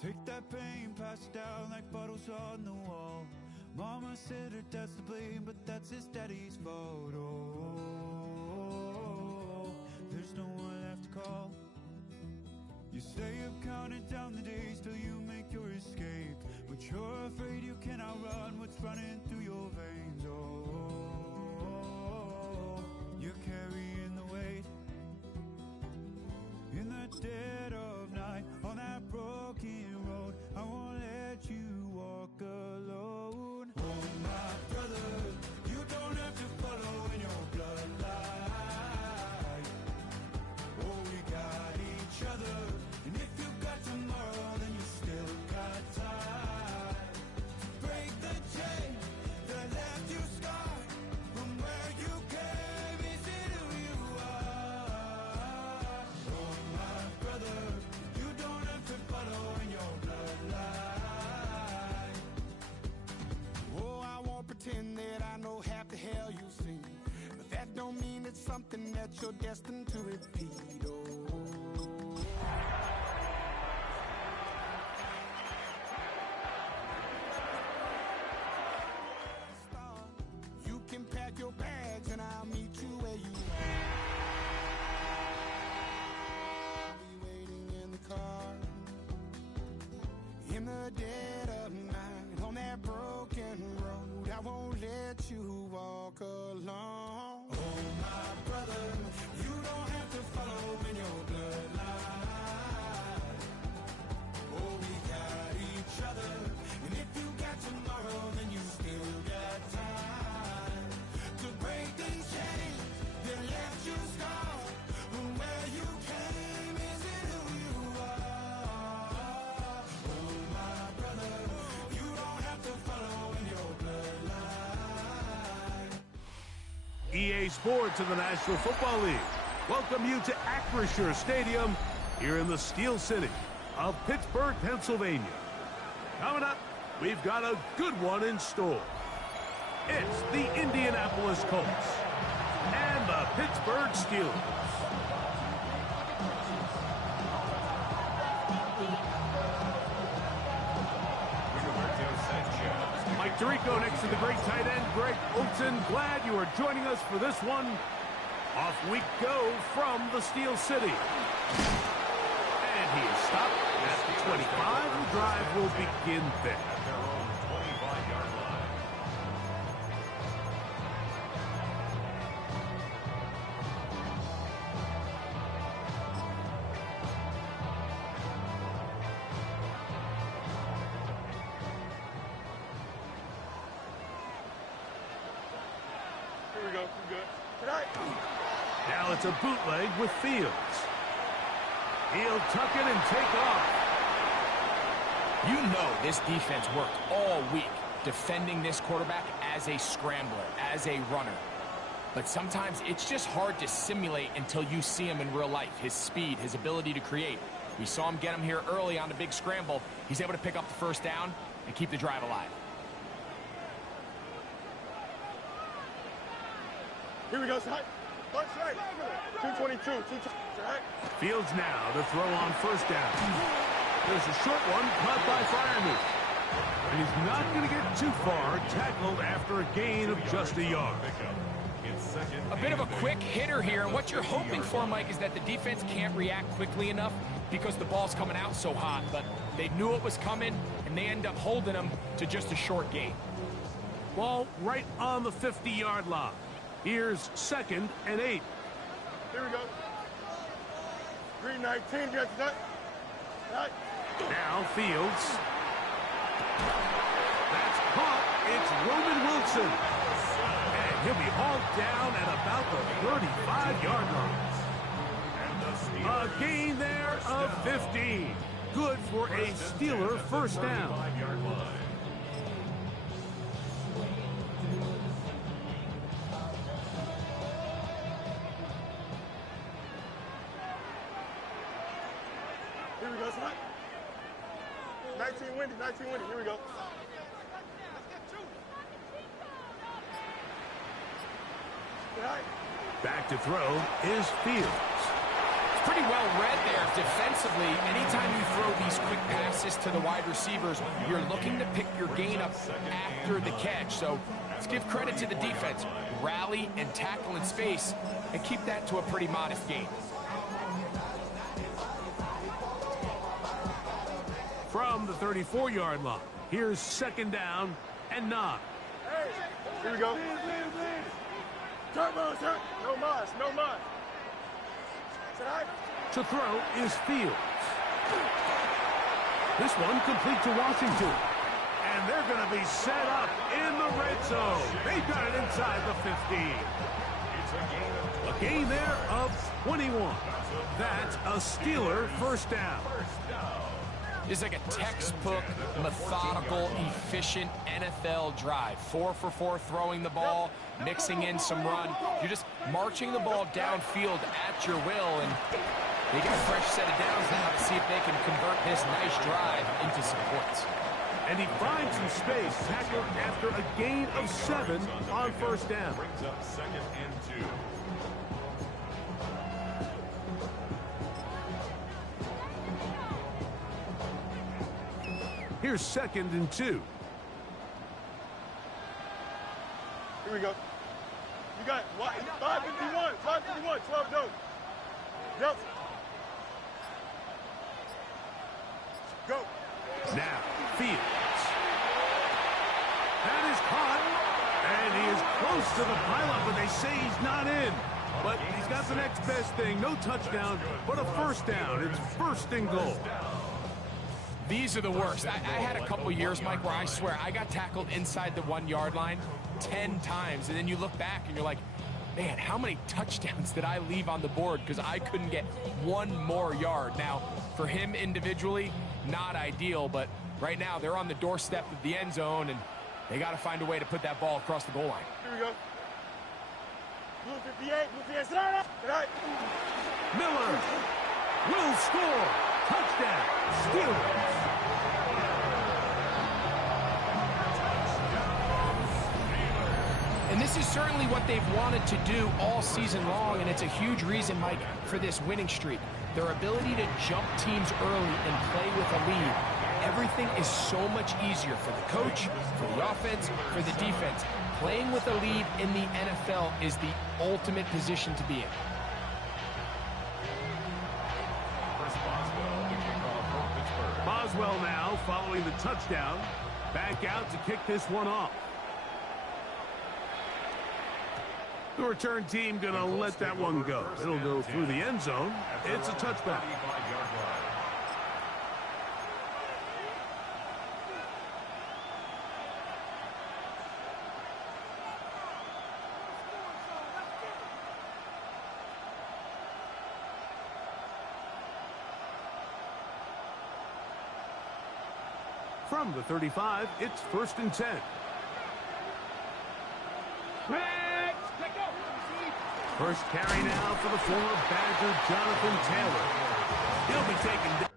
Take that pain, pass it down like bottles on the wall. Mama said her dad's to blame, but that's his daddy's fault. Oh, there's no one left to call. You say you've counted down the days till you make your escape, but you're afraid you can outrun what's running through your veins. Oh, you're carrying the weight in the dead of night on that broken road. I won't let you walk alone. Oh, my brother, you don't have to follow in your bloodline. Oh, we got each other, and if you got tomorrow, then you still got time to break the chain that left you scarred from where you came. Is it who you are? Oh, my brother, you don't have to follow in your bloodline. Oh, I won't pretend that I know half the hell you've seen, but that don't mean it's something that you're destined to repeat. Oh, you can pack your bags and I'll meet you where you are. I'll be waiting in the car in the dead of night on that broken road. I won't let you walk alone. Oh, my brother, you don't have to follow in your bloodline. Oh, we got each other, and if you got tomorrow, then you still got time to break the chains that left you scarred from where you came. Is it who you are? Oh, my brother, you don't have to follow in your bloodline. EA Sports and the National Football League welcome you to Acrisure Stadium here in the Steel City of Pittsburgh, Pennsylvania. Coming up, we've got a good one in store. It's the Indianapolis Colts and the Pittsburgh Steelers. Mike Tirico next to the great tight end, Greg Olson. Glad you are joining us for this one. Off we go from the Steel City. And he is stopped at the 25. The drive will begin there. At their own 25-yard line. Here we go. We're good. Tonight. Now it's a bootleg with Fields. He'll tuck it and take off. You know this defense worked all week defending this quarterback as a scrambler, as a runner. But sometimes it's just hard to simulate until you see him in real life. His speed, his ability to create. We saw him get him here early on the big scramble. He's able to pick up the first down and keep the drive alive. Here we go, Side. Punch right. 222. Fields now to throw on first down. There's a short one caught by Freiermuth. And he's not going to get too far, tackled after a gain of just a yard. A bit of a quick hitter here, and what you're hoping for, Mike, is that the defense can't react quickly enough because the ball's coming out so hot. But they knew it was coming, and they end up holding them to just a short gain. Ball right on the 50-yard line. Here's 2nd and 8. Here we go. 319. Get that. Right. Now Fields. That's caught. It's Roman Wilson. And he'll be hauled down at about the 35-yard line. A gain there of 15. Good for a Steeler first down. Here we go, son. 19 windy. Here we go. Back to throw is Fields. Pretty well read there defensively. Anytime you throw these quick passes to the wide receivers, you're looking to pick your gain up after the catch. So let's give credit to the defense. Rally and tackle in space and keep that to a pretty modest gain. From the 34-yard line, here's 2nd down and 9. Here we go. Turbo, sir. No mas, no mas. To throw is Fields. This one complete to Washington. And they're going to be set up in the red zone. They've got it inside the 15. A gain there of 21. That's a Steeler first down. This is like a textbook, methodical, efficient NFL drive. 4 for 4 throwing the ball, mixing in some run. You're just marching the ball downfield at your will, and they get a fresh set of downs now to see if they can convert this nice drive into some points. And he finds some space, tackled after a gain of 7 on first down. Brings up 2nd and 2. Here's 2nd and 2. Here we go. You got 551, 551, 12 goes. Yep. Go. Now, Fields. That is caught. And he is close to the pileup, but they say he's not in. But he's got the next best thing. No touchdown, but a first down. It's 1st and goal. These are the worst. I had a couple years, Mike, where I swear I got tackled inside the 1-yard line 10 times. And then you look back and you're like, man, how many touchdowns did I leave on the board because I couldn't get one more yard? Now, for him individually, not ideal, but right now they're on the doorstep of the end zone, and they got to find a way to put that ball across the goal line. Here we go. Blue 58, blue 58. Right. Miller will score. Touchdown, Steelers. And this is certainly what they've wanted to do all season long, and it's a huge reason, Mike, for this winning streak. Their ability to jump teams early and play with a lead. Everything is so much easier for the coach, for the offense, for the defense. Playing with a lead in the NFL is the ultimate position to be in. Boswell now following the touchdown. Back out to kick this one off. The return team going to let that one go. It'll go through the end zone. It's a touchback. From the 35, it's 1st and 10. First carry now for the former Badger, Jonathan Taylor. He'll be taken down.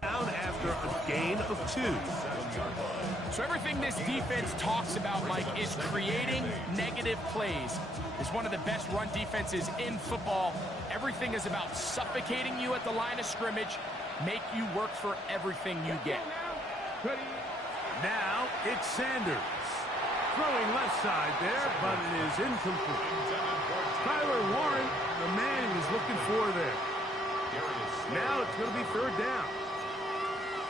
Down after a gain of 2. So everything this defense talks about, Mike, is creating negative plays. It's one of the best run defenses in football. Everything is about suffocating you at the line of scrimmage, make you work for everything you get. Now it's Sanders. Throwing left side there, but it is incomplete. Tyler Warren, the man he was looking for there. Now it's going to be 3rd down.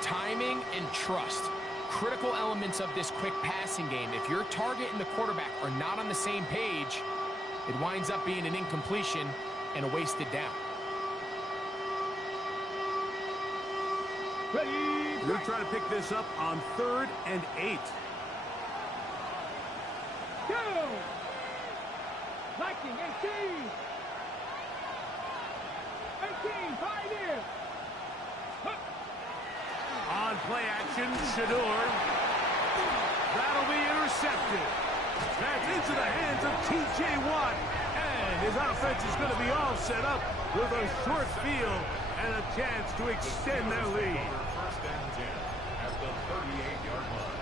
Timing and trust, critical elements of this quick passing game. If your target and the quarterback are not on the same page, it winds up being an incompletion and a wasted down. We're going to try to pick this up on 3rd and 8. Go! Lightning 18! 18, Pioneer! On play action, Shador. That'll be intercepted. That's into the hands of T.J. Watt. And his offense is going to be all set up with a short field and a chance to extend their lead. First down 10 at the 38-yard line.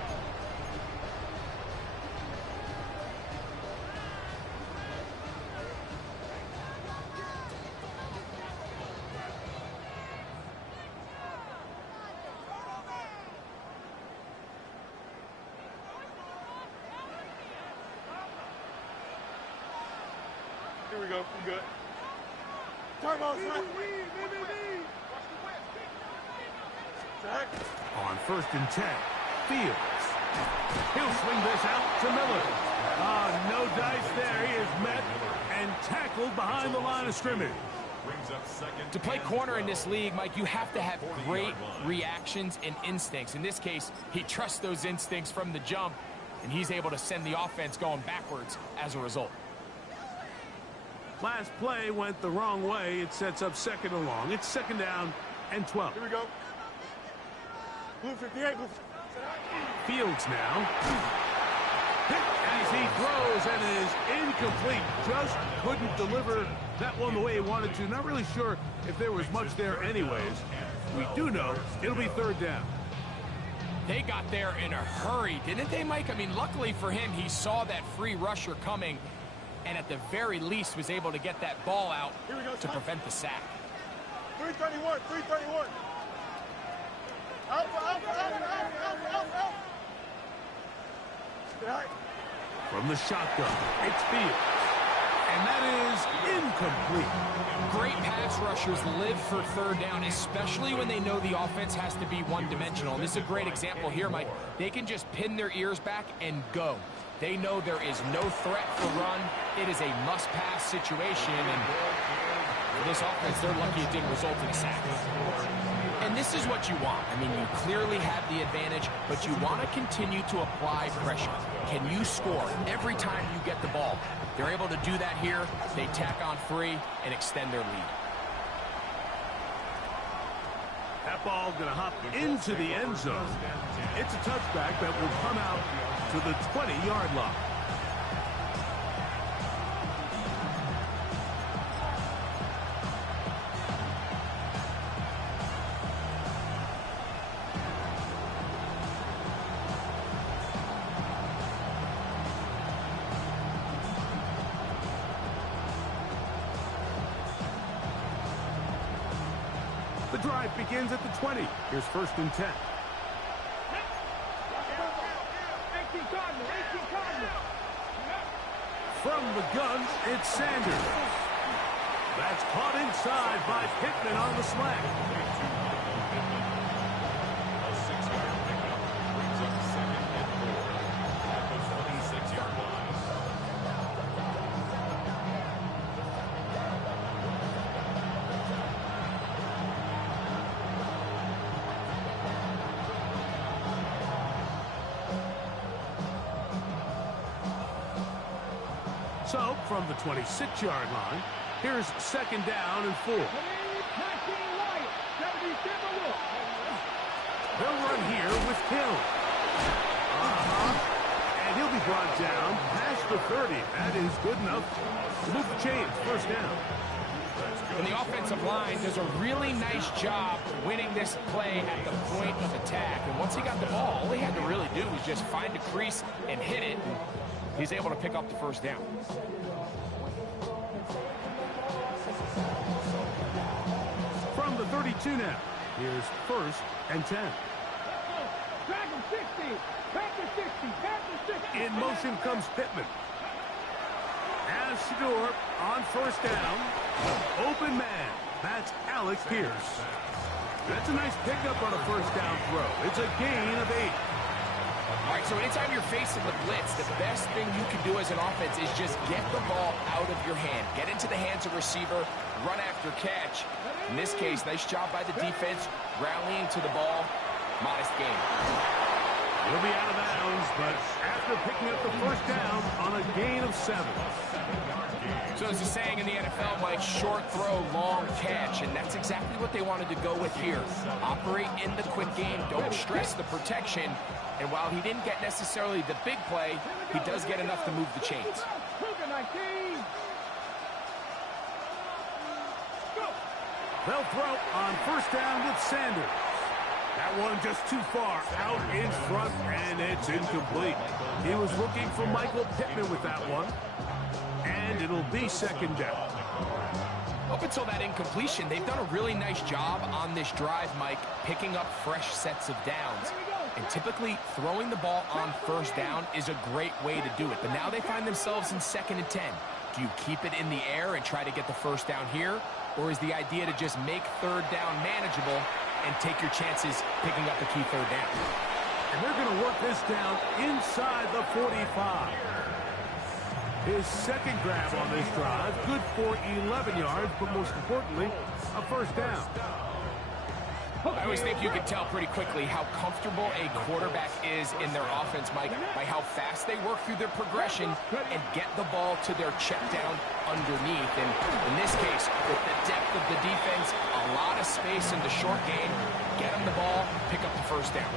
Here we go. We good. Turbo, son. Zach. On 1st and 10, Fields. He'll swing this out to Miller. No dice there. He is met and tackled behind the line of scrimmage. Brings up second. To play corner in this league, Mike, you have to have great reactions and instincts. In this case, he trusts those instincts from the jump, and he's able to send the offense going backwards as a result. Last play went the wrong way. It sets up 2nd and long. It's 2nd down and 12. Here we go. Blue 58. Blue. Fields now. As he throws and it is incomplete. Just couldn't deliver that one the way he wanted to. Not really sure if there was much there anyways. We do know it'll be 3rd down. They got there in a hurry, didn't they, Mike? I mean, luckily for him, he saw that free rusher coming, and at the very least was able to get that ball out to prevent the sack. 331, 331. Out. From the shotgun, it's Fields. And that is incomplete. Great pass rushers live for 3rd down, especially when they know the offense has to be one-dimensional. And this is a great example here, Mike. They can just pin their ears back and go. They know there is no threat for run. It is a must-pass situation, and for this offense, they're lucky it didn't result in a sack. And this is what you want. I mean, you clearly have the advantage, but you want to continue to apply pressure. Can you score every time you get the ball? They're able to do that here. They tack on 3 and extend their lead. That ball going to hop into the end zone. It's a touchback that will come out to the 20-yard line. The drive begins at the 20. Here's 1st and 10. 18 Cardinal. From the gun, it's Sanders. That's caught inside by Pittman on the slant. A 6-yard pickup brings up 2nd and 4 at the 26-yard line. So, from the 26-yard line, here's 2nd down and 4. They'll run here with Hill. And he'll be brought down past the 30. That is good enough to move the chains. 1st down. And the offensive line does a really nice job winning this play at the point of attack. And once he got the ball, all he had to really do was just find a crease and hit it. And he's able to pick up the 1st down. From the 32 now, here's 1st and 10. Dragon 60, Panther 60, Panther 60. In motion comes Pittman. As Shador on 1st down. Open man. That's Alec Pierce. That's a nice pickup on a 1st down throw. It's a gain of 8. All right, so anytime you're facing the blitz, the best thing you can do as an offense is just get the ball out of your hand. Get into the hands of receiver, run after catch. In this case, nice job by the defense, rallying to the ball. Modest gain. He'll be out of bounds but after picking up the first down on a gain of 7. So as the saying in the NFL, Mike, short throw, long catch, and that's exactly what they wanted to go with here. Operate in the quick game, don't stress the protection, and while he didn't get necessarily the big play, he does get enough to move the chains. They'll throw on first down with Sanders. That one just too far out in front, and it's incomplete. He was looking for Michael Pittman with that one, and it'll be second down. Up until that incompletion, they've done a really nice job on this drive, Mike, picking up fresh sets of downs. And typically, throwing the ball on first down is a great way to do it. But now they find themselves in 2nd and 10. Do you keep it in the air and try to get the first down here? Or is the idea to just make third down manageable and take your chances picking up a key third down? And they're going to work this down inside the 45. His second grab on this drive, good for 11 yards, but most importantly, a first down. I always think you can tell pretty quickly how comfortable a quarterback is in their offense, Mike, by how fast they work through their progression and get the ball to their check down underneath. And in this case, with the depth of the defense, a lot of space in the short game, get them the ball, pick up the first down.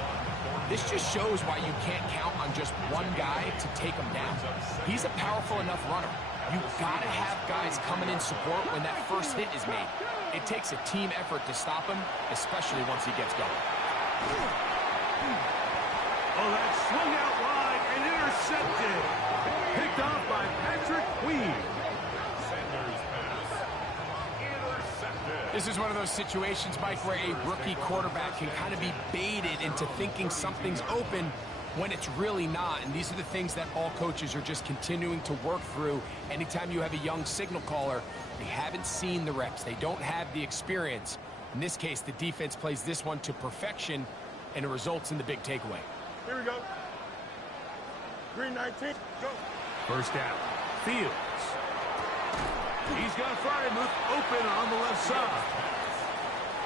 This just shows why you can't count on just one guy to take him down. He's a powerful enough runner. You've got to have guys coming in support when that first hit is made. It takes a team effort to stop him, especially once he gets going. Oh, that swung out wide and intercepted. Picked off by Patrick Queen. This is one of those situations, Mike, where a rookie quarterback can kind of be baited into thinking something's open when it's really not. And these are the things that all coaches are just continuing to work through. Anytime you have a young signal caller, they haven't seen the reps. They don't have the experience. In this case, the defense plays this one to perfection, and it results in the big takeaway. Here we go. Green 19, go. First down, Fields. He's got Fryermuth open on the left side.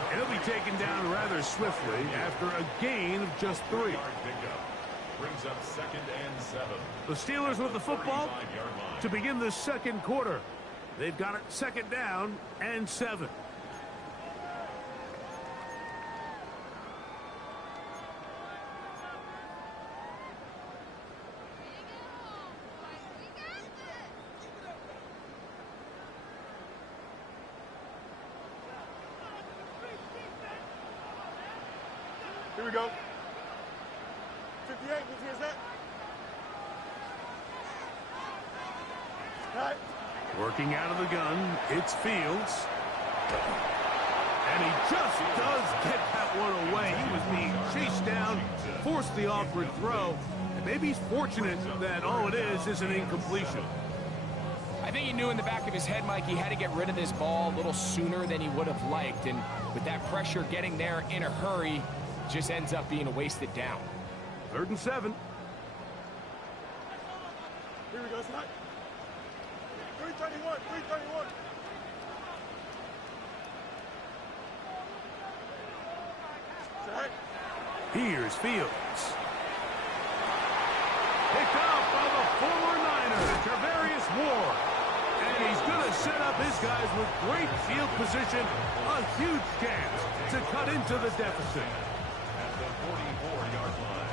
And he'll be taken down rather swiftly after a gain of just 3. Brings up 2nd and 7. The Steelers with the football to begin the second quarter. They've got it 2nd down and 7. Here we go. 58, which is that? Right. Working out of the gun, it's Fields. And he just does get that one away. He was being chased down, forced the awkward throw. And maybe he's fortunate that all it is an incompletion. I think he knew in the back of his head, Mike, he had to get rid of this ball a little sooner than he would have liked. And with that pressure getting there in a hurry, just ends up being a wasted down. 3rd and 7. Here we go, Snot. 331, 331. Snot. Here's Fields. Picked off by the former Niner, Tarvarius Ward. And he's going to set up his guys with great field position. A huge chance to cut into the deficit. At the 44-yard line.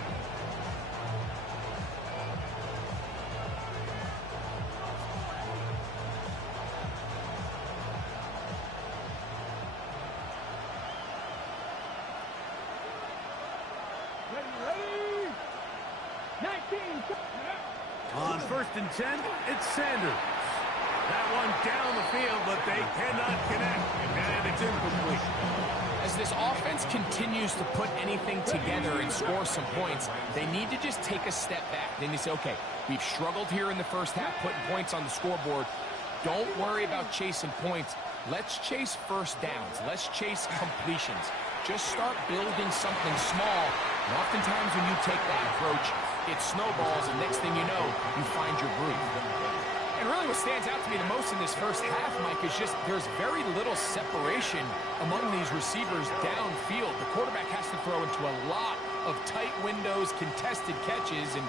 Ready? 19. On 1st and 10, it's Sanders. That one down the field, but they cannot connect. And it's incomplete. As this offense continues to put anything together and score some points, they need to just take a step back. Then you say, okay, we've struggled here in the first half, putting points on the scoreboard. Don't worry about chasing points. Let's chase first downs. Let's chase completions. Just start building something small. And oftentimes when you take that approach, it snowballs, and next thing you know, you find your groove. And really what stands out to me the most in this first half, Mike, is just there's very little separation among these receivers downfield. The quarterback has to throw into a lot of tight windows, contested catches, and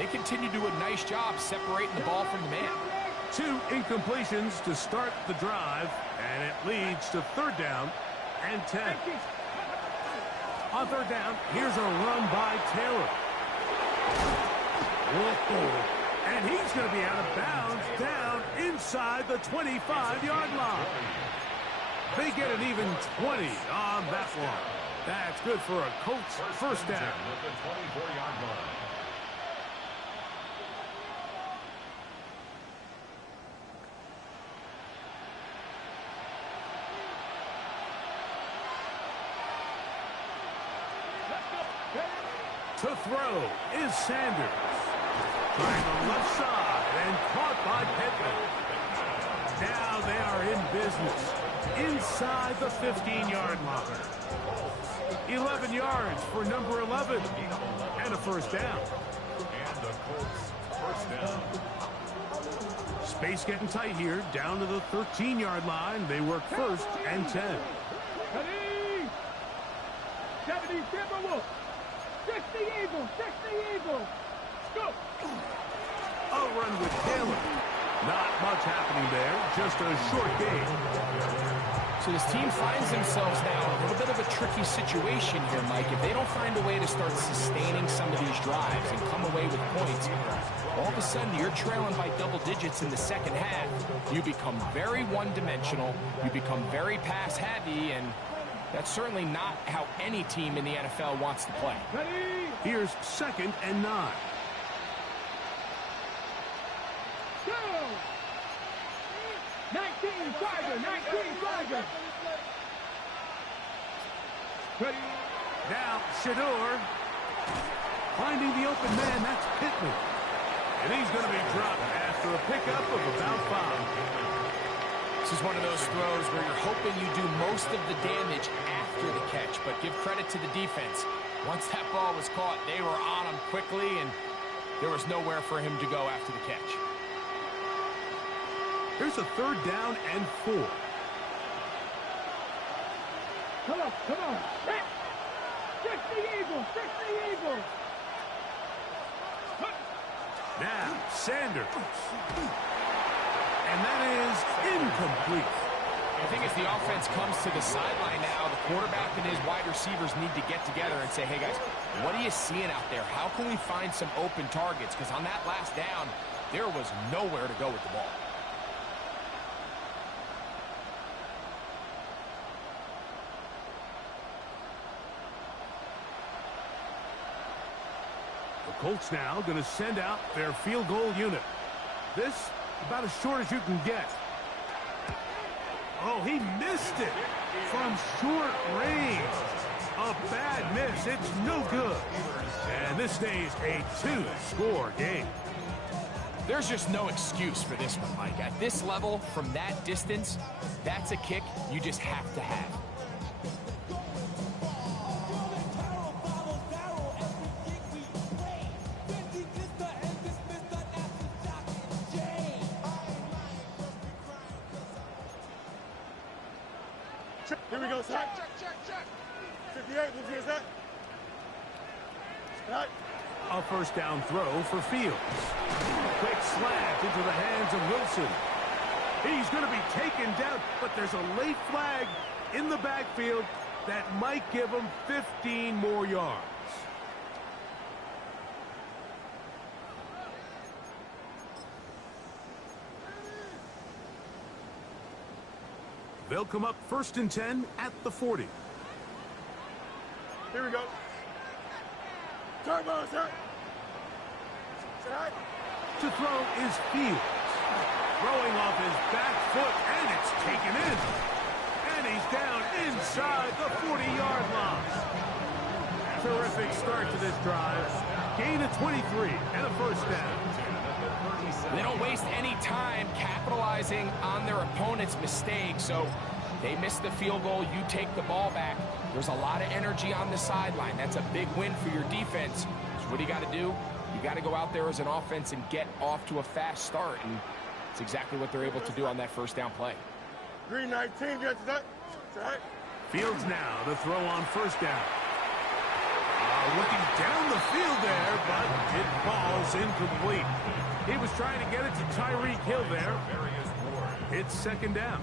They continue to do a nice job separating the ball from the man. 2 incompletions to start the drive, and it leads to 3rd down and 10. On 3rd down, here's a run by Taylor. Whoa. And he's going to be out of bounds down inside the 25-yard line. They get an even 20 on that one. That's good for a Colts first down. At the 24-yard line. To throw is Sanders. Trying the left side and caught by Pittman. Now they are in business inside the 15-yard line. 11 yards for number 11 and a first down. And the Colts first down. Space getting tight here, down to the 13-yard line. They work 1st and 10. 70 Timberwolves. 60 Eagles. 60 Eagles. Go. A run with Taylor. Not much happening there, just a short gain. So this team finds themselves now in a little bit of a tricky situation here, Mike. If they don't find a way to start sustaining some of these drives and come away with points, all of a sudden you're trailing by double digits in the second half. You become very one-dimensional. You become very pass-heavy, and that's certainly not how any team in the NFL wants to play. Here's 2nd and 9. Go. 19 Tiger. 19 Tiger. Now Shador finding the open man. That's Pittman. And he's going to be dropped after a pickup of about 5. This is one of those throws where you're hoping you do most of the damage after the catch, but give credit to the defense. Once that ball was caught, they were on him quickly, and there was nowhere for him to go after the catch. Here's a 3rd down and 4. Come on. 60 Eagles. 60 Eagles. Now Sanders. And that is incomplete. The thing is, the offense comes to the sideline now. The quarterback and his wide receivers need to get together and say, hey, guys, what are you seeing out there? How can we find some open targets? Because on that last down, there was nowhere to go with the ball. The Colts now going to send out their field goal unit. This about as short as you can get. Oh, he missed it from short range. A bad miss. It's no good. And this stays a 2-score game. There's just no excuse for this one, Mike. At this level, from that distance, that's a kick you just have to have. Here we go, sir. Check. 58, who's that? Right. A first down throw for Fields. Quick slant into the hands of Wilson. He's going to be taken down, but there's a late flag in the backfield that might give him 15 more yards. They'll come up 1st and 10 at the 40. Here we go. Turbo, sir. Right. To throw is Fields. Throwing off his back foot, and it's taken in. And he's down inside the 40-yard line. Terrific start to this drive. Gain of 23 and a first down. They don't waste any time capitalizing on their opponent's mistake, so they miss the field goal, you take the ball back. There's a lot of energy on the sideline. That's a big win for your defense. So what do you got to do? You got to go out there as an offense and get off to a fast start, and it's exactly what they're able to do on that first down play. Green 19, get that. Right. Fields now to throw on first down. Looking down the field there, but It falls incomplete. He was trying to get it to Tyreek Hill there. It's second down.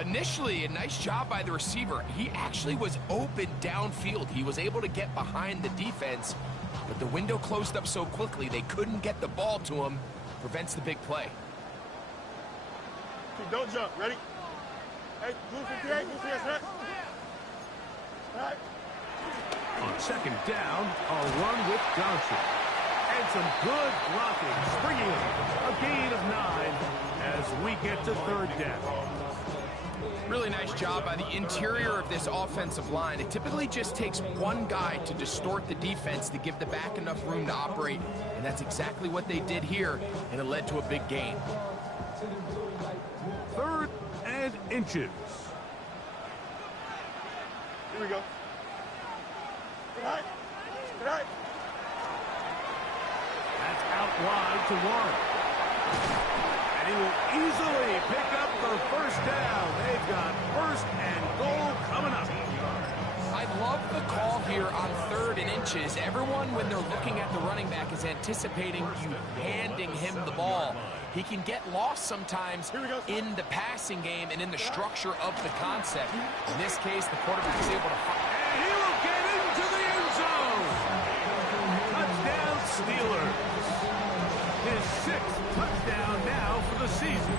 Initially, a nice job by the receiver. He actually was open downfield. He was able to get behind the defense, but the window closed up so quickly they couldn't get the ball to him. Prevents the big play. Don't jump. Ready? Hey, move 58, move 58. All right. On second down, a run with Johnson. And some good blocking, springing a gain of 9 as we get to third down. Really nice job by the interior of this offensive line. It typically just takes one guy to distort the defense to give the back enough room to operate, and that's exactly what they did here, and it led to a big gain. Third and inches. Here we go. Good night. Good night. That's out wide to Warren. And he will easily pick up the first down. They've got first and goal coming up. I love the call here on third and inches. Everyone, when they're looking at the running back, is anticipating you handing him the ball. He can get lost sometimes in the passing game and in the structure of the concept. In this case, the quarterback is able to... And he will get into the end zone. Touchdown, Steelers. His 6th touchdown now for the season.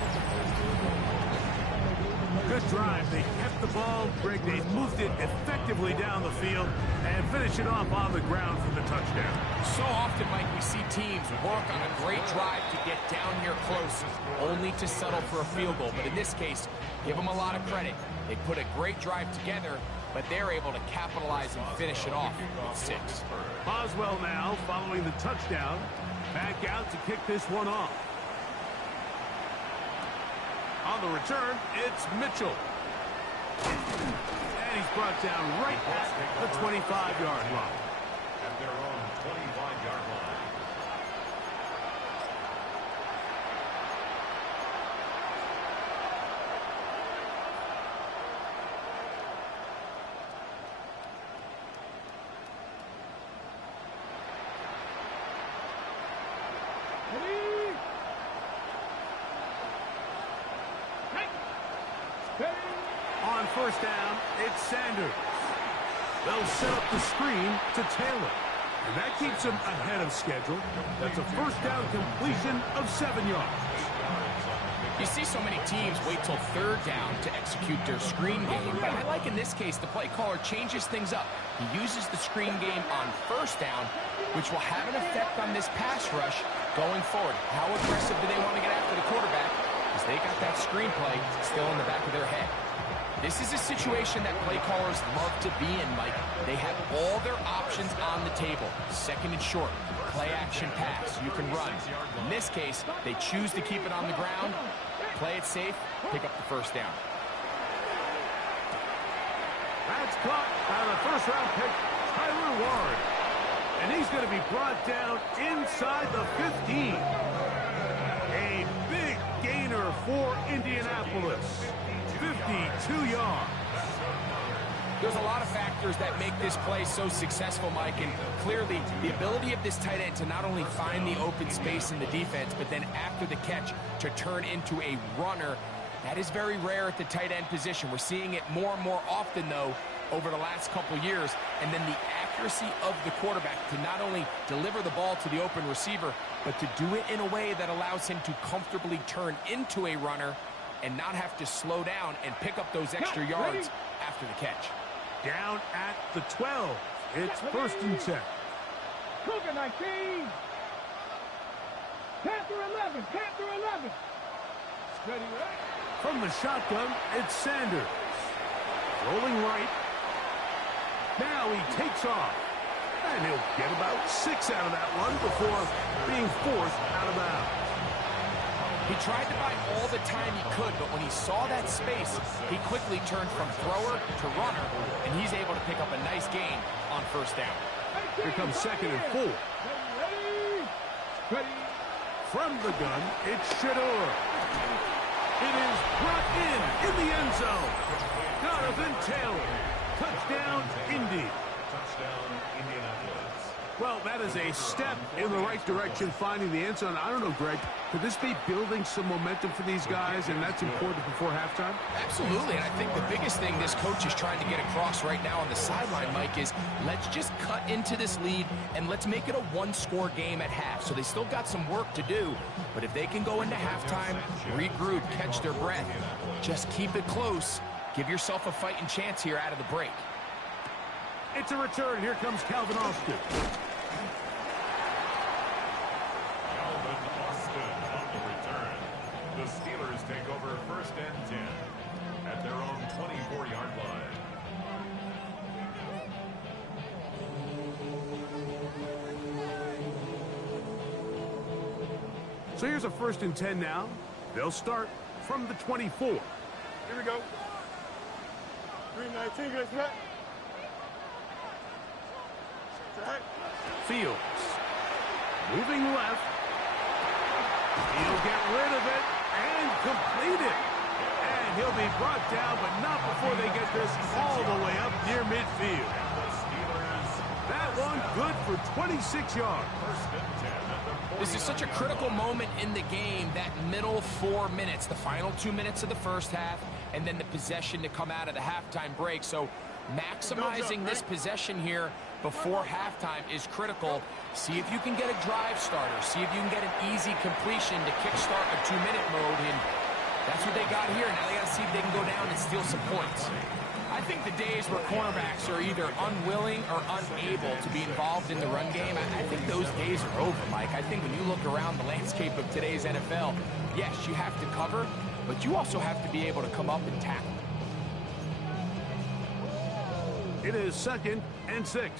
Good drive. They kept the ball. Greg, they moved it effectively down the field and finish it off on the ground for the touchdown. So often, Mike, we see teams work on a great drive to get down here close, only to settle for a field goal. But in this case, give them a lot of credit. They put a great drive together, but they're able to capitalize and finish it off with 6. Boswell now following the touchdown. Back out to kick this one off. On the return, it's Mitchell. And he's brought down right at the 25-yard line. At their own 25-yard line. On first down, it's Sanders. They'll set up the screen to Taylor. And that keeps him ahead of schedule. That's a first down completion of 7 yards. You see so many teams wait till third down to execute their screen game, but I like in this case the play caller changes things up. He uses the screen game on first down, which will have an effect on this pass rush going forward. How aggressive do they want to get after the quarterback? Because they got that screenplay still in the back of their head. This is a situation that play callers love to be in, Mike. They have all their options on the table. Second and short, play action pass, you can run. In this case, they choose to keep it on the ground, play it safe, pick up the first down. That's caught by the first-round pick, Tyler Warren. And he's going to be brought down inside the 15. A big gainer for Indianapolis. 52 yards. There's a lot of factors that make this play so successful, Mike, and clearly the ability of this tight end to not only find the open space in the defense, but then after the catch to turn into a runner, that is very rare at the tight end position. We're seeing it more and more often, though, over the last couple years, and then the accuracy of the quarterback to not only deliver the ball to the open receiver, but to do it in a way that allows him to comfortably turn into a runner and not have to slow down and pick up those extra yards after the catch. Down at the 12. It's first and 10. Cougar 19. Panther 11. Panther 11. Steady right. From the shotgun, it's Sanders. Rolling right. Now he takes off. And he'll get about 6 out of that one before being forced out of bounds. He tried to buy all the time he could, but when he saw that space, he quickly turned from thrower to runner, and he's able to pick up a nice gain on first down. Here comes second and 4. From the gun, it's Shador. It is brought in the end zone. Jonathan Taylor. Touchdown, Indy. Touchdown, Indianapolis. Well, that is a step in the right direction, finding the end zone. I don't know, Greg, could this be building some momentum for these guys, and that's important before halftime? Absolutely, and I think the biggest thing this coach is trying to get across right now on the sideline, Mike, is let's just cut into this lead and let's make it a one-score game at half. So they still got some work to do, but if they can go into halftime, regroup, catch their breath, just keep it close, give yourself a fighting chance here out of the break. It's a return. Here comes Calvin Austin. Calvin Austin on the return. The Steelers take over 1st and 10 at their own 24-yard line. So here's a 1st and 10 now. They'll start from the 24. Here we go. 319, guys, net. Fields. Moving left. He'll get rid of it and complete it. And he'll be brought down, but not before they get this all the way up near midfield. That one good for 26 yards. This is such a critical moment in the game, that middle 4 minutes, the final 2 minutes of the first half, and then the possession to come out of the halftime break. So maximizing this possession here before halftime is critical. See if you can get a drive starter. See if you can get an easy completion to kickstart a 2-minute mode. And that's what they got here. Now they got to see if they can go down and steal some points. I think the days where cornerbacks are either unwilling or unable to be involved in the run game, I think those days are over, Mike. I think when you look around the landscape of today's NFL, yes, you have to cover, but you also have to be able to come up and tackle. It is 2nd and 6.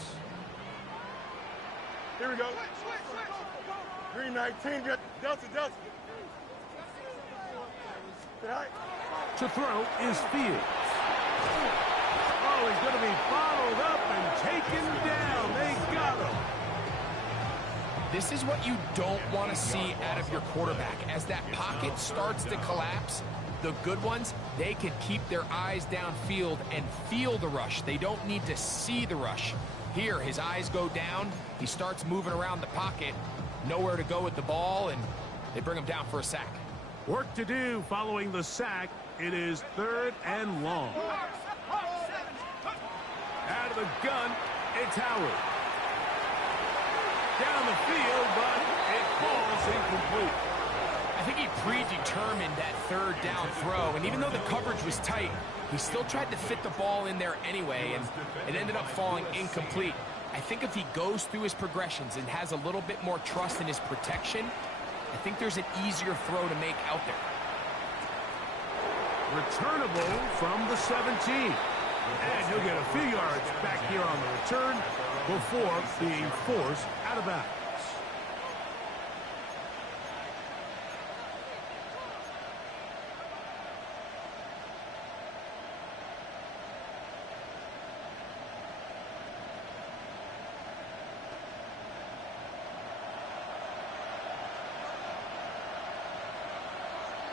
Here we go. 319, get Delta. To throw is Fields. Oh, he's going to be bottled up and taken down. They got him. This is what you don't want to see out of your quarterback. As that pocket starts to collapse, the good ones, they can keep their eyes downfield and feel the rush. They don't need to see the rush. Here, his eyes go down. He starts moving around the pocket. Nowhere to go with the ball, and they bring him down for a sack. Work to do following the sack. It is 3rd and long. Out of the gun, it's Howard. Down the field, but it falls incomplete. I think he predetermined that 3rd down throw, and even though the coverage was tight, he still tried to fit the ball in there anyway, and it ended up falling incomplete. I think if he goes through his progressions and has a little bit more trust in his protection, I think there's an easier throw to make out there. Returnable from the 17. And he'll get a few yards back here on the return before being forced out of bounds.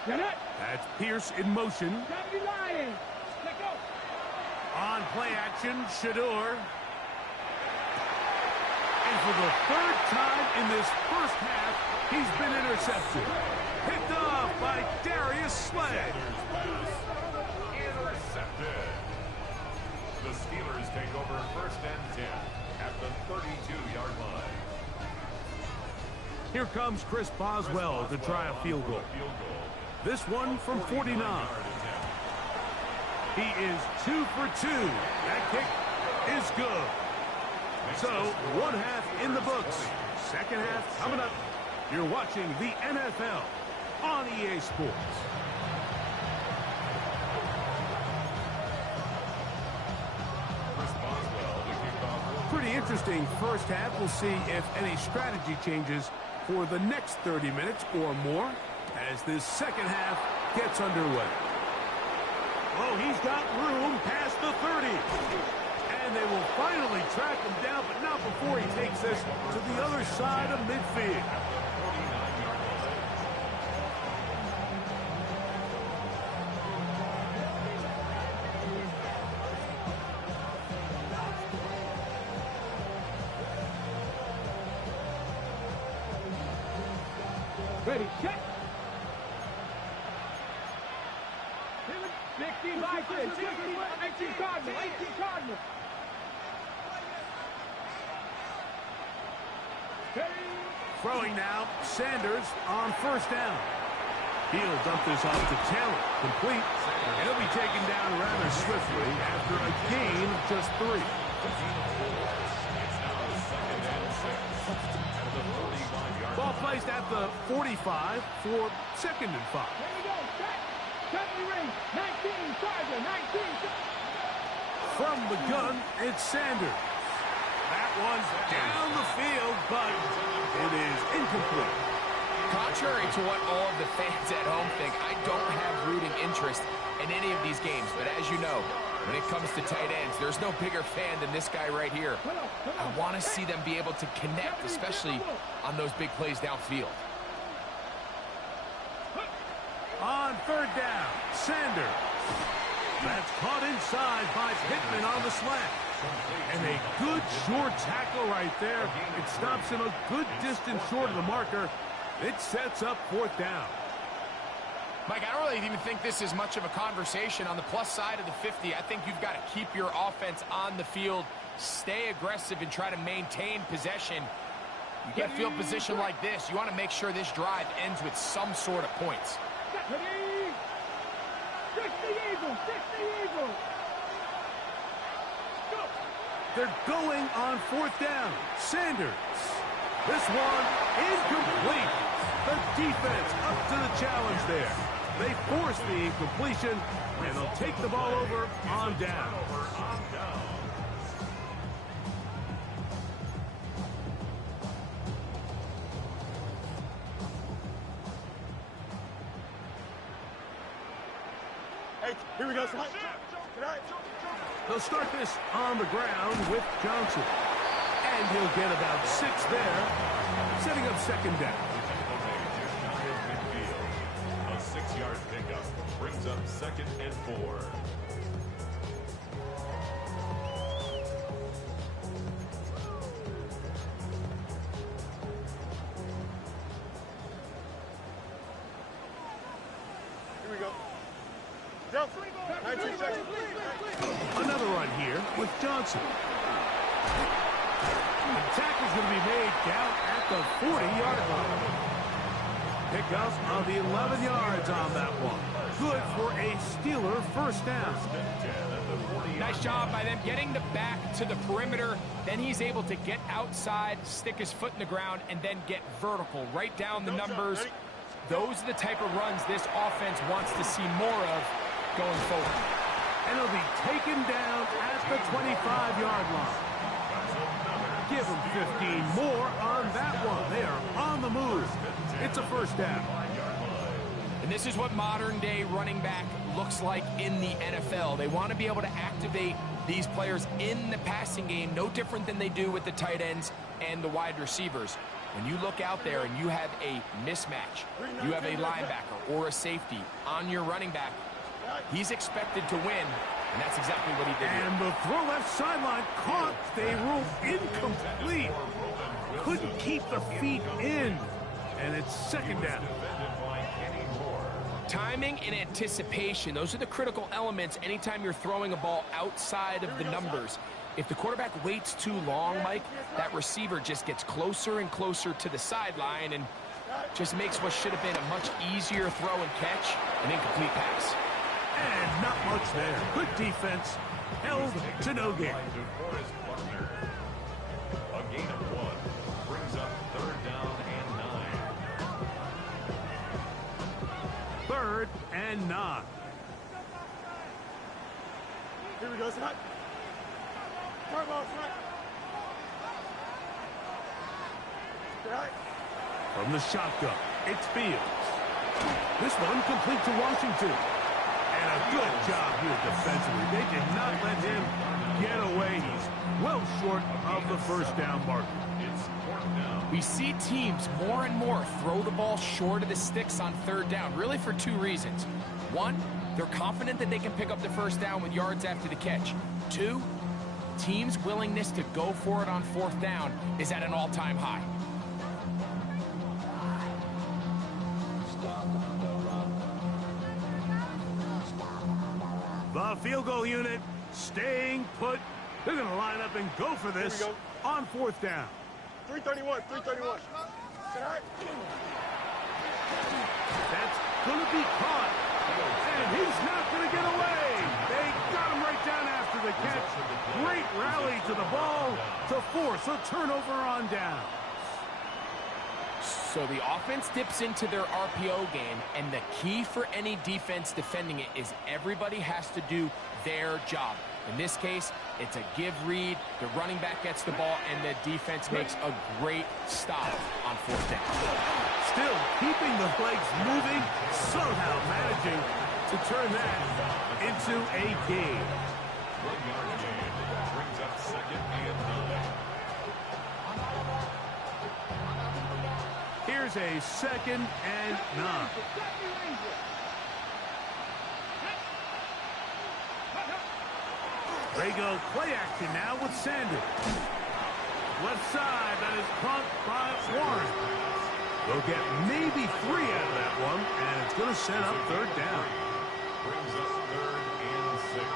That's Pierce in motion. On play action, Shador. And for the 3rd time in this first half, he's been intercepted. Picked off by Darius Slay. Intercepted. The Steelers take over 1st and 10 at the 32-yard line. Here comes Chris Boswell to try a field goal. This one from 49. He is 2 for 2. That kick is good. So, 1 half in the books. 2nd half coming up. You're watching the NFL on EA Sports. Pretty interesting first half. We'll see if any strategy changes for the next 30 minutes or more as this 2nd half gets underway. Oh, he's got room past the 30. And they will finally track him down, but not before he takes this to the other side of midfield. Ready, check. 16 Vikings, 18 Cardinal, 18 Cardinal. Throwing now, Sanders on first down. He'll dump this off to Taylor. Complete. He'll be taken down rather swiftly after a gain of just 3. Ball placed at the 45 for 2nd and 5. There you go, set. Cut the ring. 19, Charger, 19. From the gun, it's Sanders. That one's down the field, but it is incomplete. Contrary to what all of the fans at home think, I don't have rooting interest in any of these games. But as you know, when it comes to tight ends, there's no bigger fan than this guy right here. I want to see them be able to connect, especially on those big plays downfield. On 3rd down, Sanders. That's caught inside by Pittman on the slant. And a good short tackle right there. It stops him a good distance short of the marker. It sets up 4th down. Mike, I don't really even think this is much of a conversation. On the plus side of the 50, I think you've got to keep your offense on the field, stay aggressive, and try to maintain possession. You get field position like this, you want to make sure this drive ends with some sort of points. 60 Eagles, 60 Eagles. Go. They're going on 4th down. Sanders. This one incomplete. The defense up to the challenge there. They force the incompletion, and they'll take the ball over on down. Hey, here we go, son. They'll start this on the ground with Johnson. And he'll get about 6 there, setting up 2nd down. A 6-yard pickup brings up 2nd and 4. Here we go. Jump. 19 seconds. Another run here with Johnson. The tackle's going to be made down at the 40-yard line. Pickup of 11 yards on that one. Good for a Steeler 1st down. Nice job by them getting the back to the perimeter. Then he's able to get outside, stick his foot in the ground, and then get vertical right down the numbers. Those are the type of runs this offense wants to see more of going forward. And he'll be taken down at the 25-yard line. Give them 15 more on that one. They are on the move. It's a 1st down. And this is what modern-day running back looks like in the NFL. They want to be able to activate these players in the passing game, no different than they do with the tight ends and the wide receivers. When you look out there and you have a mismatch, you have a linebacker or a safety on your running back, he's expected to win, and that's exactly what he did here. And the throw left sideline caught. They ruled incomplete. Couldn't keep the feet in. And it's 2nd down. Timing and anticipation, those are the critical elements anytime you're throwing a ball outside of the numbers. If the quarterback waits too long, Mike, that receiver just gets closer and closer to the sideline and just makes what should have been a much easier throw and catch an incomplete pass. And not much there. Good defense. Held to no gain. A gain of 1 brings up 3rd down and 9. 3rd and 9. Here we go, son. Turbo, son. Right. From the shotgun, it's Fields. This one complete to Washington. And a good job here defensively. They did not let him get away. He's well short of the 1st down marker. We see teams more and more throw the ball short of the sticks on 3rd down, really for 2 reasons. 1, they're confident that they can pick up the 1st down with yards after the catch. 2, teams' willingness to go for it on 4th down is at an all-time high. field goal unit staying put. They're going to line up and go for this on 4th down. 331, 331. That's going to be caught. And he's not going to get away. They got him right down after the catch. Great rally to the ball to force a turnover on down. So the offense dips into their RPO game, and the key for any defense defending it is everybody has to do their job. In this case, it's a give read, the running back gets the ball, and the defense makes a great stop on 4th down. Still keeping the legs moving, somehow managing to turn that into a game. 1-yard gain brings up 2nd and 9. Here's a 2nd and 9. They go play action now with Sanders. Left side, that is caught by Warren. They'll get maybe 3 out of that one, and it's going to set up 3rd down. Brings up 3rd and 6.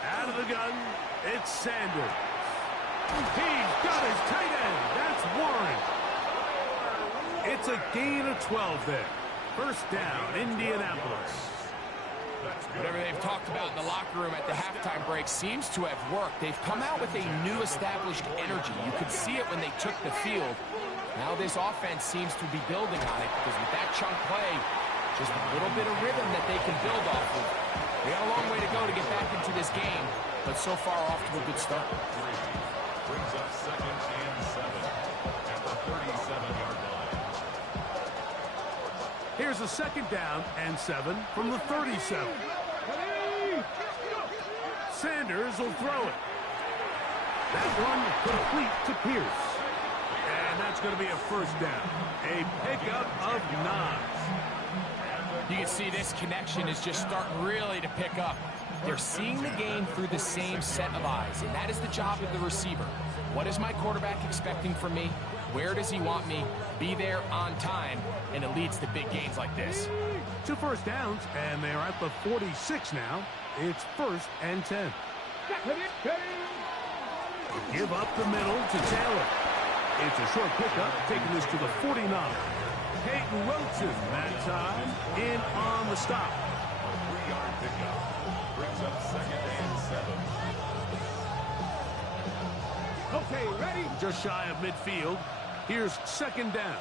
Out of the gun, it's Sanders. He's got his tight end. That's Warren. It's a gain of 12 there. 1st down, Indianapolis. Whatever they've talked about in the locker room at the halftime break seems to have worked. They've come out with a new established energy. You could see it when they took the field. Now this offense seems to be building on it because with that chunk play, just a little bit of rhythm that they can build off of. They got a long way to go to get back into this game, but so far off to a good start. Brings up 2nd and 7 at the 37-yard line. Here's a 2nd down and 7 from the 37. Sanders will throw it. That one complete to Pierce. And that's going to be a 1st down. A pickup of 9. You can see this connection is just starting really to pick up. They're seeing the game through the same set of eyes, and that is the job of the receiver. What is my quarterback expecting from me? Where does he want me? Be there on time, and it leads to big gains like this. 2 1st downs, and they're at the 46 now. It's 1st and 10. Give up the middle to Taylor. It's a short pickup, taking this to the 49. Peyton Wilson that time in on the stop. A 3-yard pickup brings up 2nd and 7. Okay, ready? Just shy of midfield. Here's 2nd down.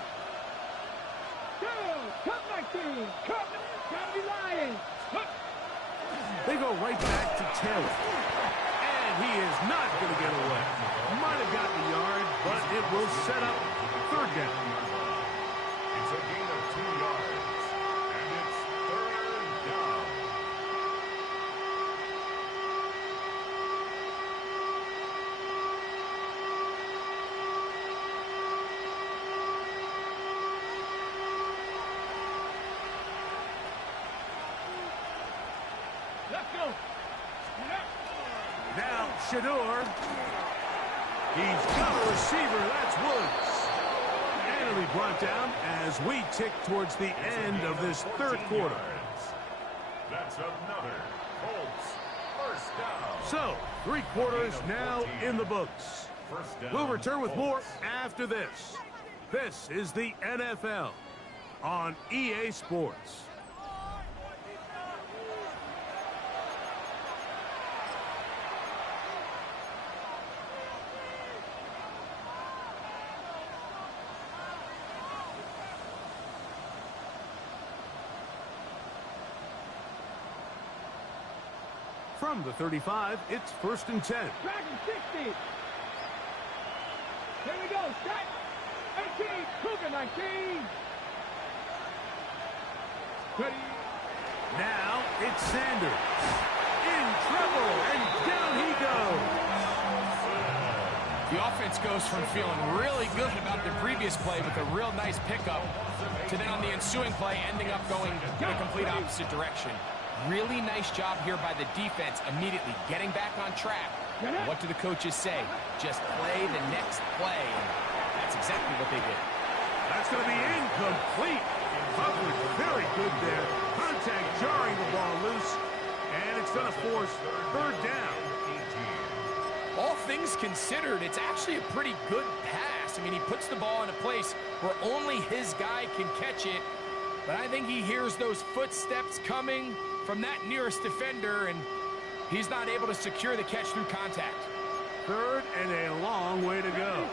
Cut my team. Cut. Gotta be lying. They go right back to Taylor. And he is not going to get away. Might have gotten a yard, but it will set up 3rd down. It's a gain of 2 yards, and it's 3rd down. Let's go. Now, Shador. He's got a receiver. That's Woods. And it'll be brought down as we tick towards the end of this 3rd quarter. That's another Colts 1st down. So, 3 quarters now in the books. We'll return with more after this. This is the NFL on EA Sports. From the 35, it's 1st and 10. Dragon 60. Here we go. Set. 18. Cougar 19. Ready. Now it's Sanders. In trouble, and down he goes. The The offense goes from feeling really good about the previous play with a real nice pickup to then on the ensuing play ending up going in the complete opposite direction. Really nice job here by the defense immediately getting back on track. What do the coaches say? Just play the next play. And that's exactly what they did. That's going to be incomplete. Coverage very good there. Contact jarring the ball loose. And it's going to force third down. All things considered, it's actually a pretty good pass. I mean, he puts the ball in a place where only his guy can catch it. But I think he hears those footsteps coming from that nearest defender, and he's not able to secure the catch through contact. Third and a long way to go.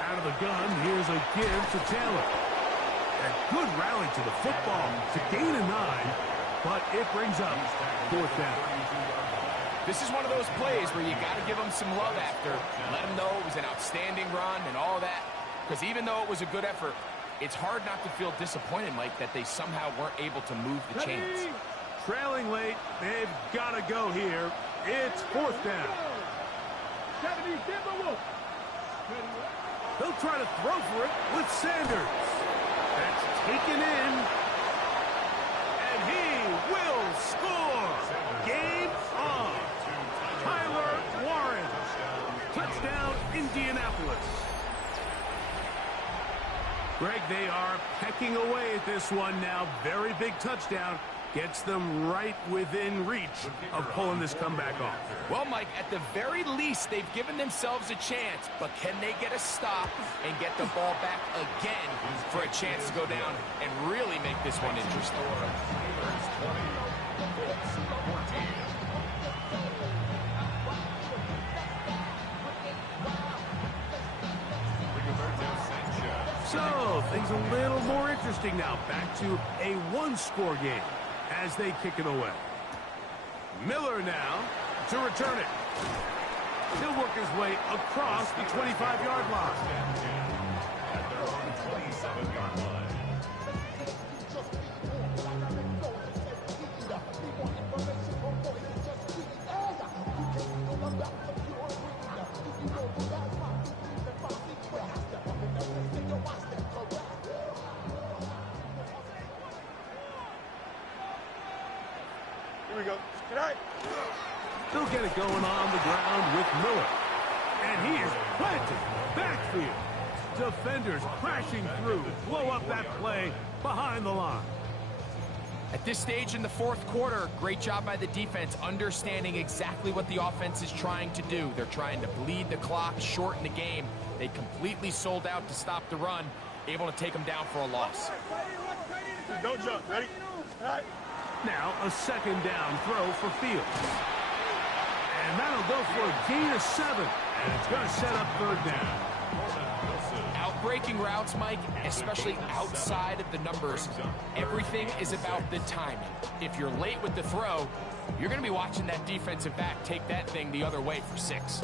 Out of the gun, here's a give to Taylor. A good rally to the football to gain a 9, but it brings up fourth down. This is one of those plays where you got to give them some love after. Let them know it was an outstanding run and all that. Because even though it was a good effort, it's hard not to feel disappointed, Mike, that they somehow weren't able to move the chains. Trailing late, they've got to go here. It's fourth down. He'll try to throw for it with Sanders. That's taken in. And he will score. Game on. Tyler Warren. Touchdown, Indianapolis. Greg, they are pecking away at this one now. Very big touchdown. Gets them right within reach of pulling this comeback off. Well, Mike, at the very least, they've given themselves a chance. But can they get a stop and get the ball back again for a chance to go down and really make this one interesting? So, things a little more interesting now. Back to a one-score game as they kick it away. Miller now to return it. He'll work his way across the 25-yard line. At their own 27-yard line. Here we go. Tonight. They'll get it going on the ground with Miller. And he is planted. Backfield. Defenders crashing through. Blow up that play behind the line. At this stage in the fourth quarter, great job by the defense understanding exactly what the offense is trying to do. They're trying to bleed the clock, shorten the game. They completely sold out to stop the run, able to take them down for a loss. Don't jump. Ready? All right. Now a second down throw for Fields. And that'll go for a gain of 7. And it's going to set up third down. Outbreaking routes, Mike, especially outside of the numbers, everything is about the timing. If you're late with the throw, you're going to be watching that defensive back take that thing the other way for 6.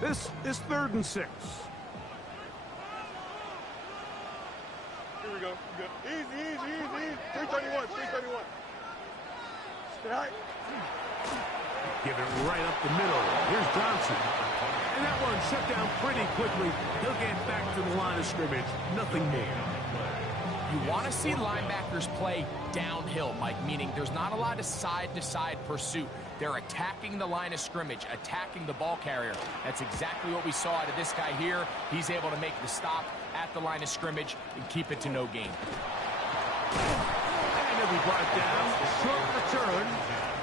This is 3rd and 6. Here we go. Easy. 331. All right. Give it right up the middle. Here's Johnson. And that one shut down pretty quickly. He'll get back to the line of scrimmage. Nothing more. You want to see linebackers play downhill, Mike, meaning there's not a lot of side-to-side pursuit. They're attacking the line of scrimmage, attacking the ball carrier. That's exactly what we saw out of this guy here. He's able to make the stop at the line of scrimmage and keep it to no gain. And he'll be brought down. Short return.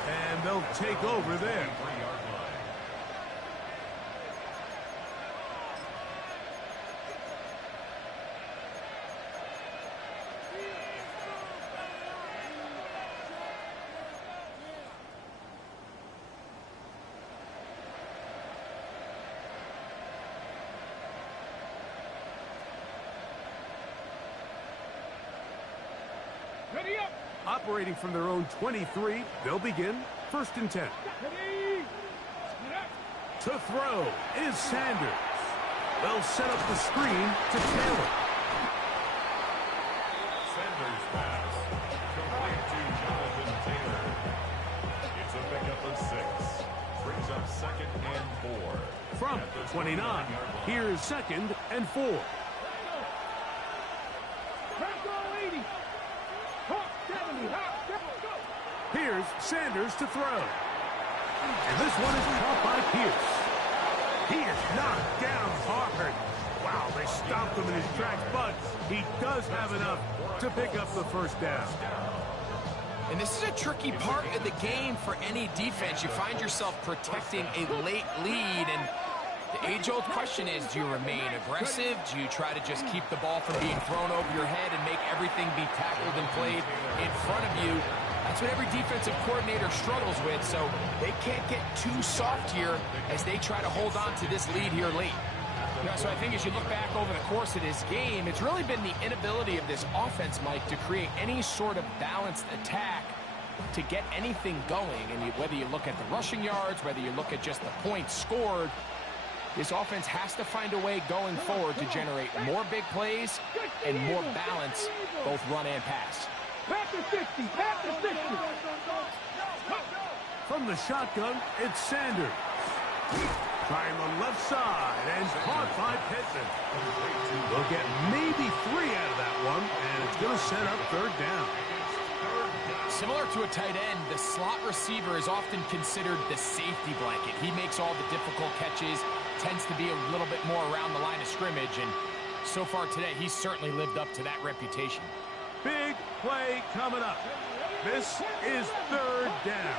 And they'll take over there. Ready up. Operating from their own 23, they'll begin 1st and 10. Ready. To throw is Sanders. They'll set up the screen to Taylor. from the 29. Here's 2nd and 4. Here's Sanders to throw. And this one is caught by Pierce. He is knocked down hard. Wow, they stopped him in his tracks, but he does have enough to pick up the first down. And this is a tricky part of the game for any defense. You find yourself protecting a late lead, and the age-old question is, do you remain aggressive? Do you try to just keep the ball from being thrown over your head and make everything be tackled and played in front of you? That's what every defensive coordinator struggles with, so they can't get too soft here as they try to hold on to this lead here late. You know, so I think as you look back over the course of this game, it's really been the inability of this offense, Mike, to create any sort of balanced attack to get anything going. And whether you look at the rushing yards, whether you look at just the points scored, this offense has to find a way going forward to generate more big plays and more balance, both run and pass. From the shotgun, it's Sanders. Trying the left side and caught by Pittman. They'll get maybe 3 out of that one, and it's going to set up 3rd down. Similar to a tight end, the slot receiver is often considered the safety blanket. He makes all the difficult catches, tends to be a little bit more around the line of scrimmage, and so far today, he's certainly lived up to that reputation. Big play coming up. This is 3rd down.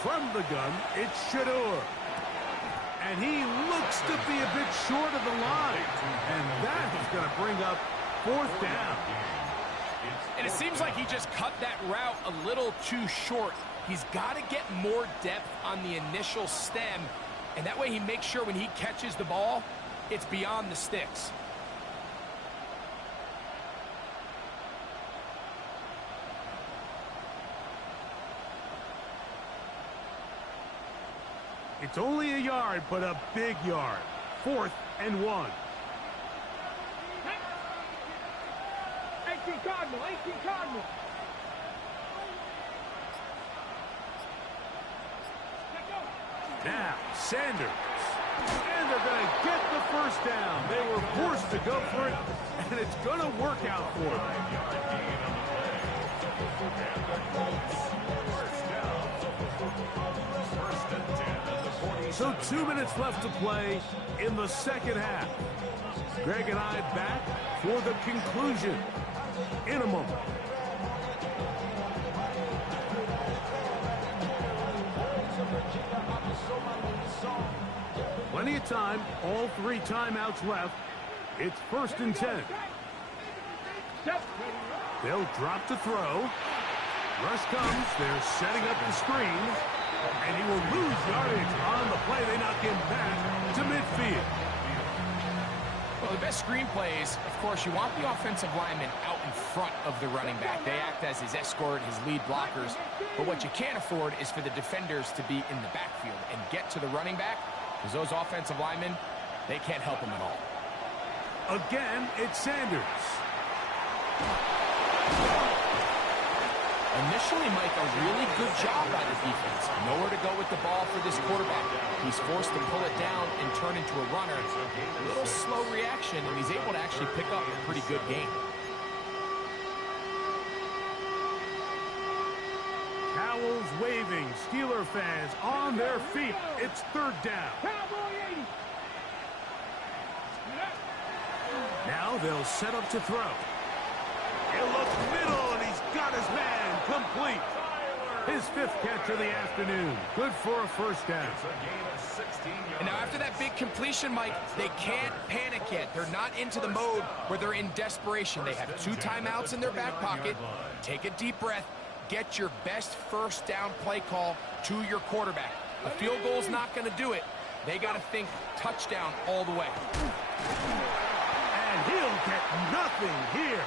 From the gun, it's Shador. And he looks to be a bit short of the line. And that is going to bring up 4th down. And it seems like he just cut that route a little too short. He's got to get more depth on the initial stem. And that way he makes sure when he catches the ball, it's beyond the sticks. It's only a yard, but a big yard. 4th and 1. 18 Cardinal, 18 Cardinal. Now, Sanders. And they're going to get the first down. They were forced to go for it, and it's going to work out for them. So 2 minutes left to play in the 2nd half. Greg and I back for the conclusion in a moment. Plenty of time, all 3 timeouts left. It's 1st and 10. They'll drop to throw. Rush comes, they're setting up the screen. And he will lose yardage on the play. They knock him back to midfield. Well, the best screen plays, of course, you want the offensive lineman out in front of the running back. They act as his escort, his lead blockers. But what you can't afford is for the defenders to be in the backfield and get to the running back, because those offensive linemen, they can't help him at all. Again, it's Sanders. Initially, Mike, a really good job by the defense. Nowhere to go with the ball for this quarterback. He's forced to pull it down and turn into a runner. A little slow reaction, and he's able to actually pick up a pretty good game. Towels waving, Steeler fans on their feet. It's 3rd down. Now they'll set up to throw. He'll look middle, and he's got his man complete. His 5th catch of the afternoon. Good for a first down. And now after that big completion, Mike, they can't panic yet. They're not into the mode where they're in desperation. They have 2 timeouts in their back pocket. Take a deep breath. Get your best first down play call to your quarterback. A field goal's not going to do it. They got to think touchdown all the way. And he'll get nothing here.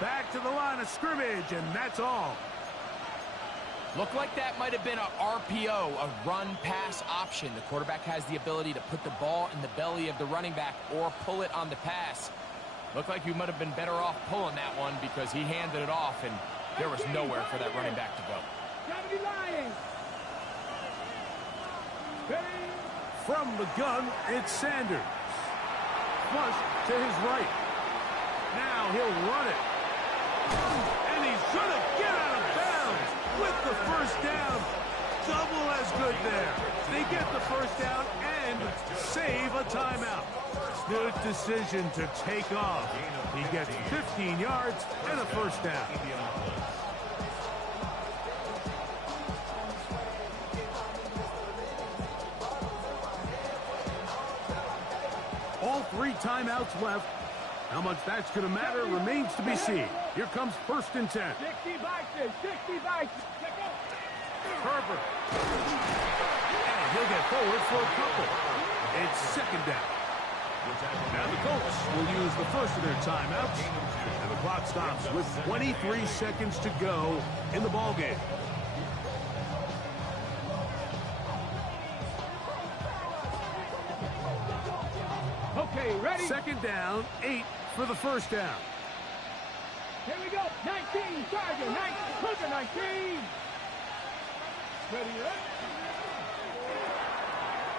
Back to the line of scrimmage, and that's all. Looked like that might have been a RPO, a run-pass option. The quarterback has the ability to put the ball in the belly of the running back or pull it on the pass. Looked like you might have been better off pulling that one because he handed it off, and There was nowhere for that running back to go. From the gun, it's Sanders. Flush to his right. Now he'll run it. And he's going to get out of bounds with the first down. Double as good there. They get the first down and save a timeout. Good decision to take off. He gets 15 yards and a first down. All 3 timeouts left. How much that's going to matter remains to be seen. Here comes 1st and 10. 60 boxes, 60 boxes. Herbert. And he'll get forward for a couple. It's 2nd down. Now the Colts will use the first of their timeouts. And the clock stops with 23 seconds to go in the ballgame. Okay, ready? 2nd down, 8 for the first down. Here we go. 19, Charger, 19. Ready, up.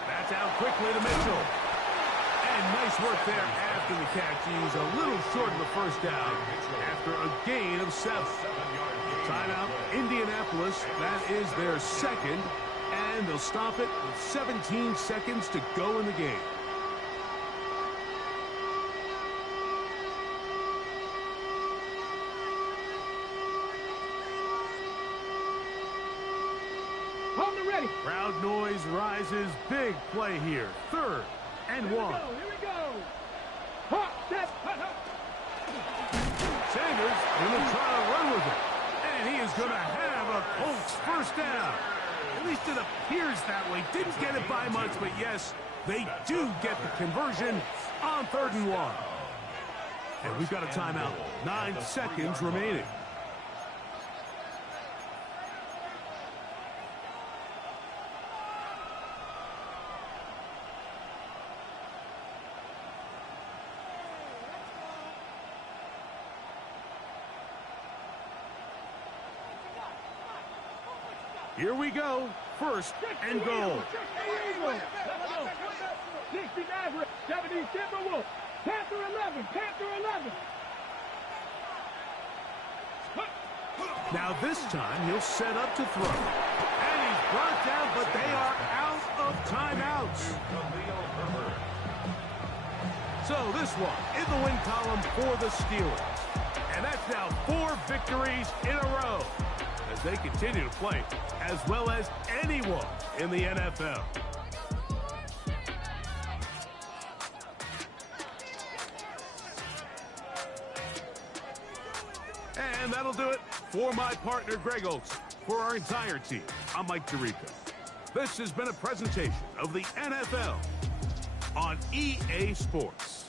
That's out quickly to Mitchell. And nice work there after the catch. He's a little short of the first down after a gain of 7. Timeout, Indianapolis. That is their 2nd. And they'll stop it with 17 seconds to go in the game. Crowd noise rises. Big play here. 3rd and 1. Here we go. Hop, step, hop, hop. Sanders going to try to run with it. And he is going to have a Colts first down. At least it appears that way. Didn't get it by much, but yes, they do get the conversion on 3rd and 1. And we've got a timeout. 9 seconds remaining. Here we go. 1st and goal. 60 Maverick, 70 Timberwolf, Panther 11, Panther 11. Now this time he'll set up to throw. And he's brought down, but they are out of timeouts. So this one in the win column for the Steelers. And that's now 4 victories in a row as they continue to play as well as anyone in the NFL. And that'll do it for my partner, Greg Oaks. For our entire team, I'm Mike Tirico. This has been a presentation of the NFL on EA Sports.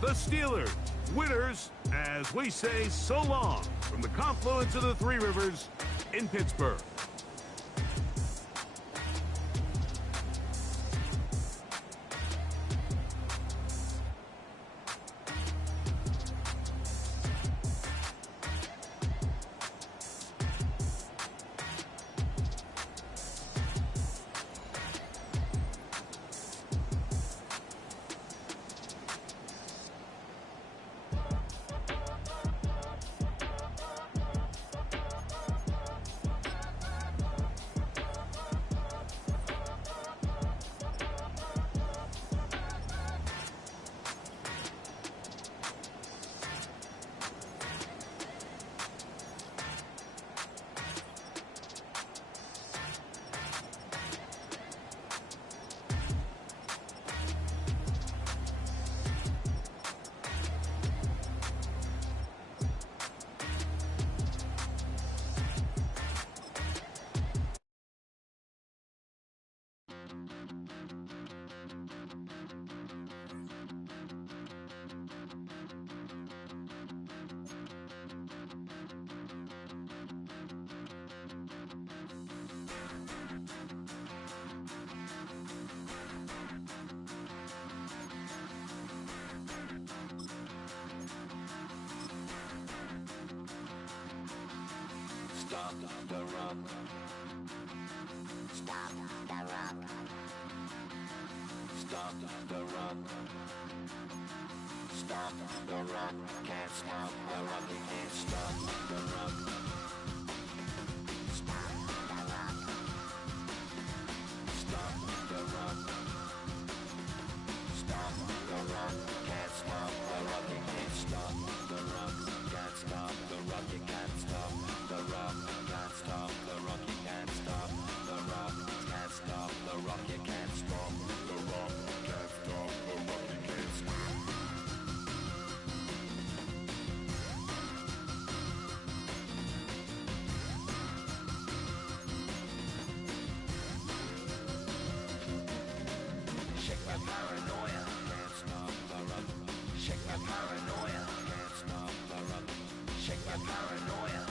The Steelers, winners, as we say so long from the confluence of the 3 rivers in Pittsburgh. Stop the rock. Stop the rock. Stop the rock. Stop the rock. Can't stop the rock. You can't stop the rock. Stop the rock. Stop the rock. Stop the rock. Can't stop the rock. You can't stop the rock. Can't stop the rock. You can't stop the rock. Can't stop the rock. You can't stop the rock. Can't stop the rock. You can't stop the rock. Can't stop the rock. You can't stop. Shake my paranoia. Can't stop the rock. Shake my paranoia. Can't stop the rock. Shake my paranoia.